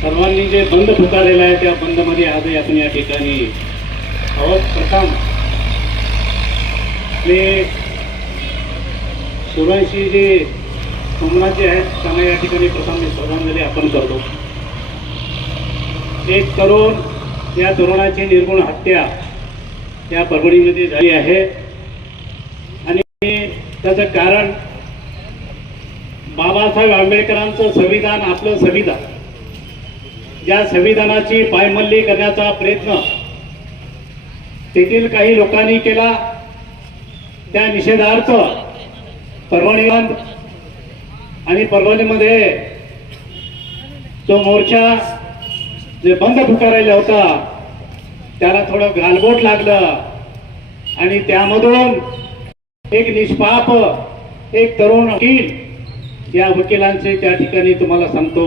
सर्वांनी जे बंद पुकारलेला आहे त्या बंदमध्ये आजही आपण या ठिकाणी आहोत. प्रथम आपले सुरांशी जे सोमनाथचे आहेत त्यांना या ठिकाणी प्रथम श्रद्धांजली आपण करतो. एक तरुण या तरुणाची निर्गुण हत्या या परभणीमध्ये झाली आहे. आणि त्याचं कारण बाबासाहेब आंबेडकरांचं संविधान आपलं संविधान. ज्या संविधानाची पायमल्ली करण्याचा प्रयत्न तेथील काही लोकांनी केला त्या निषेधार्थ परभणी आणि परभणीमध्ये तो मोर्चा जे बंद पुकारायला होता त्याला थोडं गालबोट लागलं आणि त्यामधून एक निष्पाप एक तरुण वकील या वकिलांचे त्या ठिकाणी तुम्हाला सांगतो.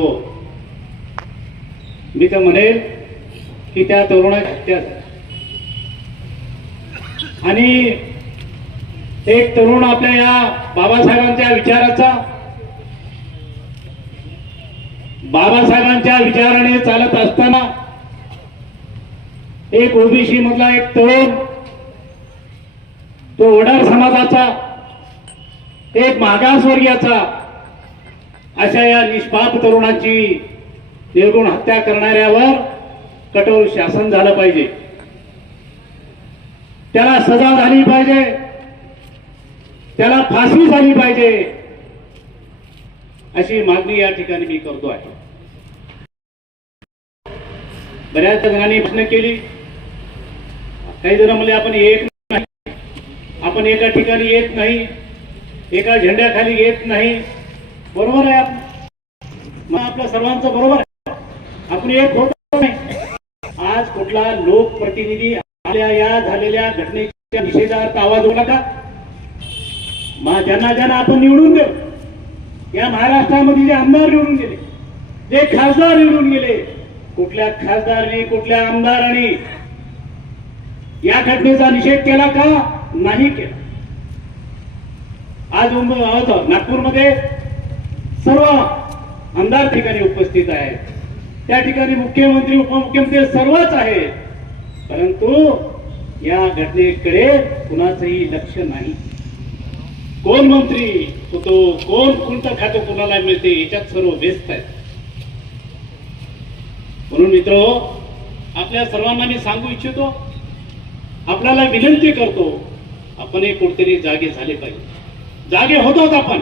मी तर म्हणेल की त्या तरुणाच्या आणि एक तरुण आपल्या या बाबासाहेबांच्या विचाराचा बाबासाहेबांच्या विचाराने चालत असताना एक ओबीसी मधला एक तरुण तो वडार समाजाचा एक मागासवर्गीयाचा अशा या निष्पाप तरुणाची निर्गुण हत्या करणाऱ्यावर कठोर शासन झालं पाहिजे. त्याला सजा झाली पाहिजे. त्याला फाशी झाली पाहिजे. अशी मागणी या ठिकाणी मी करतो आहे. बऱ्याच जणांनी प्रश्न केली. काही जण म्हणले आपण एक नाही. आपण एका ठिकाणी येत नाही. एका झेंड्याखाली येत नाही. बरोबर आहे मग आपल्या सर्वांचं बरोबर आहे. आपण एक होत नाही. आज कुठला लोकप्रतिनिधी आपल्या या झालेल्या घटनेच्या निषेधार्थ आवाज होऊ नका मग ज्यांना ज्यांना आपण निवडून देऊ या महाराष्ट्रामध्ये जे आमदार निवडून गेले जे खासदार निवडून गेले कुठल्या खासदाराने कुठल्या आमदाराने या घटनेचा निषेध केला का? नाही केला. आज नागपूरमध्ये सर्व आमदार ठिकाणी उपस्थित आहेत. त्या ठिकाणी मुख्यमंत्री उपमुख्यमंत्री सर्वच आहेत. परंतु या घटनेकडे कुणाचंही लक्ष नाही. कोण मंत्री होतो कोण कोणतं खातं कोणाला मिळते याच्यात सर्व व्यस्त आहेत. म्हणून मित्र आपल्या सर्वांना मी सांगू इच्छितो आपल्याला विनंती करतो आपण एक कुठेतरी जागे झाले पाहिजे. जागे होतो आपण.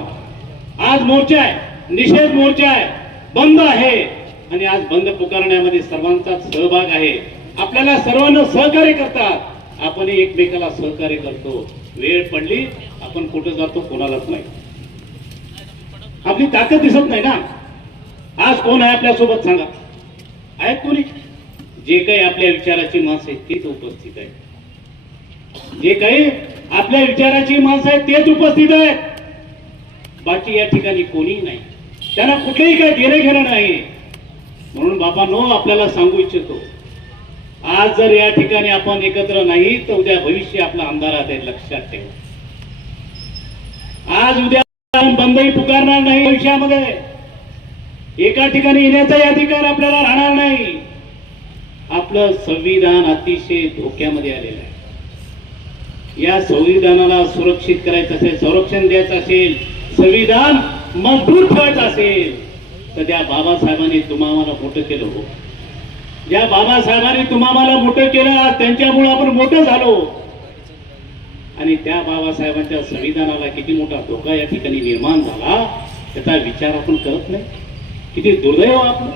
आज मोर्चा आहे. निषेध मोर्चा आहे बंद आहे. आणि आज बंद पुकारण्यामध्ये सर्वांचा सहभाग आहे. आपल्याला सर्वांना सहकार्य करतात. आपण एकमेकाला सहकार्य करतो. वेळ पडली आपण कुठं जातो कोणालाच नाही. आपली ताकद दिसत नाही ना. आज कोण आहे आपल्यासोबत सांगा. आहेत कोणी? जे काही आपल्या विचाराची माणसं आहेत तेच उपस्थित आहेत. जे काही आपल्या विचाराची माणसं आहेत तेच उपस्थित आहेत. बाकी या ठिकाणी कोणीही नाही. त्यांना कुठेही काही घेणं घेणं नाही. म्हणून बाबांनो आपल्याला सांगू इच्छितो. आज जर या ठिकाणी आपण एकत्र नाही तर उद्या भविष्य आपला अंधारात आहे लक्षात ठेवा. आज उद्या बंदही पुकारणार नाही भविष्यामध्ये. एका ठिकाणी येण्याचाही अधिकार आपल्याला राहणार नाही. आपलं संविधान अतिशय धोक्यामध्ये आलेलं आहे. या संविधानाला सुरक्षित करायचं असेल संरक्षण द्यायचं असेल संविधान मजबूत ठेवायचा असेल तर त्या बाबासाहेबांनी तुम्हाला मोठं केलं हो. ज्या बाबासाहेबांनी तुम्हाला मोठं केलं त्यांच्यामुळं त्यांच्यामुळे आपण मोठं झालो. आणि त्या बाबासाहेबांच्या संविधानाला किती मोठा धोका या ठिकाणी निर्माण झाला त्याचा विचार आपण करत नाही. किती दुर्दैव आपलं.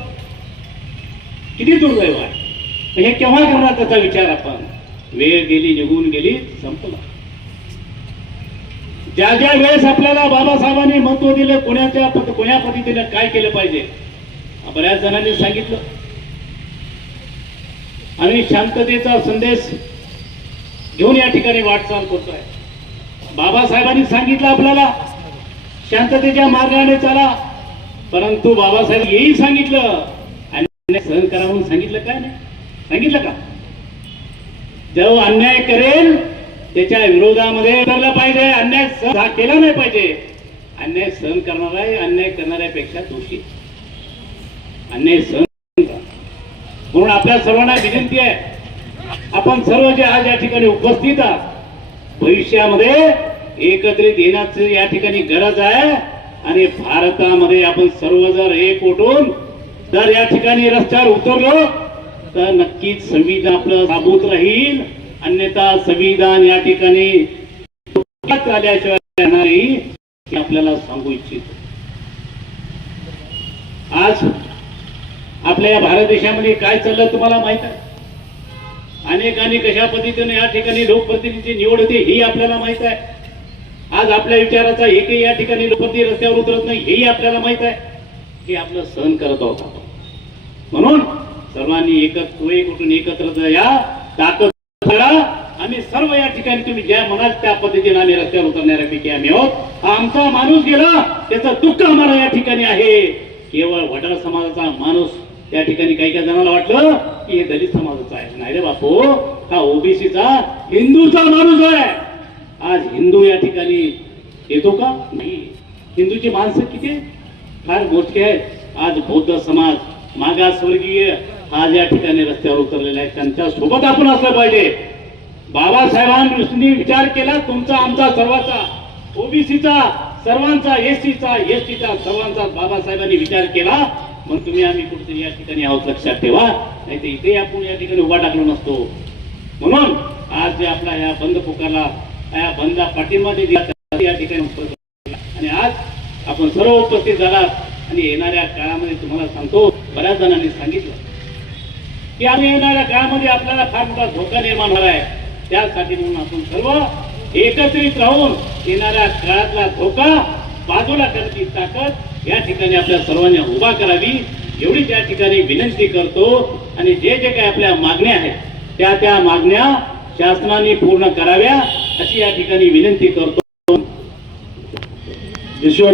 किती दुर्दैव आहे. हे केव्हा करणार त्याचा विचार आपण? वेळ गेली निघून गेली संपला. ज्या ज्या वेळेस आपल्याला बाबासाहेबांनी महत्त्व दिलं कोणाच्या पद- कोण्या पद्धतीने काय केलं पाहिजे बऱ्याच जणांनी सांगितलं. आणि शांततेचा संदेश घेऊन या ठिकाणी वाटचाल करतोय. बाबासाहेबांनी सांगितलं आपल्याला शांततेच्या मार्गाने चला. परंतु बाबासाहेब हेही सांगितलं आणि सहन करा म्हणून सांगितलं काय नाही? सांगितलं का? जो अन्याय करेल त्याच्या विरोधामध्ये उतरलं पाहिजे. अन्याय सहन केला नाही पाहिजे. अन्याय सहन करणारा आहे अन्याय करणाऱ्यापेक्षा दोषी अन्याय सहन म्हणून आपल्या सर्वांना विनंती आहे आपण सर्व जे आज या ठिकाणी उपस्थित आहात भविष्यामध्ये एकत्रित येण्याची या ठिकाणी गरज आहे आणि भारतामध्ये आपण सर्व जर एक उठून जर या ठिकाणी रस्त्यावर उतरलो तर नक्कीच संविधान आपलं साबूत राहील. अन्यथा संविधान या ठिकाणी आल्याशिवाय नाही हे आपल्याला सांगू इच्छितो. आज आपल्या या भारत देशामध्ये काय चाललं तुम्हाला माहीत आहे? अनेकांनी कशा पद्धतीने या ठिकाणी लोकप्रतिनिधीची निवड होते ही आपल्याला माहीत आहे. आज आपल्या विचाराचा एकही या ठिकाणी लोकप्रती रस्त्यावर उतरत नाही हेही आपल्याला माहीत आहे. हे आपलं सहन करत आहोत म्हणून सर्वांनी एकत्र कुठून उठून एकत्र या ताकद आम्ही सर्व या ठिकाणी तुम्ही ज्या म्हणाल त्या पद्धतीने आम्ही रस्त्यावर उतरणाऱ्यापैकी आम्ही आहोत. हा आमचा माणूस गेला त्याचं दुःख आम्हाला या ठिकाणी आहे. केवळ वडार समाजाचा माणूस त्या ठिकाणी काही काही जणांना वाटलं की हे दलित समाजाचा आहे. नाही रे बापू हा ओबीसीचा हिंदूचा माणूस आहे. आज हिंदू या ठिकाणी येतो का? नाही. हिंदूची माणसं किती फार मोठी आहेत. आज बौद्ध समाज मागासवर्गीय आज या ठिकाणी रस्त्यावर उतरलेले आहेत. त्यांच्यासोबत आपण असलं पाहिजे. बाबासाहेबांनी विचार केला तुमचा आमचा सर्वांचा ओबीसीचा सर्वांचा एससीचा एसटीचा सर्वांचा बाबासाहेबांनी विचार केला. मग तुम्ही आम्ही कुठेतरी या ठिकाणी आहोत लक्षात ठेवा. नाही तर इथे आपण या ठिकाणी उभा टाकलो नसतो. म्हणून आज जे आपला या बंद पुकारला या बंदला पाठिंबा दिला त्या या ठिकाणी आणि आज आपण सर्व उपस्थित झालात आणि येणाऱ्या काळामध्ये तुम्हाला सांगतो बऱ्याच जणांनी सांगितलं की आम्ही येणाऱ्या काळामध्ये आपल्याला फार मोठा धोका निर्माण होणार आहे. त्यासाठी म्हणून आपण सर्व एकत्रित राहून येणाऱ्या काळातला धोका बाजूला करण्याची ताकद या ठिकाणी आपल्या सर्वांनी उभा करावी. एवढी त्या ठिकाणी विनंती करतो आणि जे जे काही आपल्या मागण्या आहेत त्या त्या मागण्या शासनाने पूर्ण कराव्या अशी या ठिकाणी विनंती करतो. ईश्वर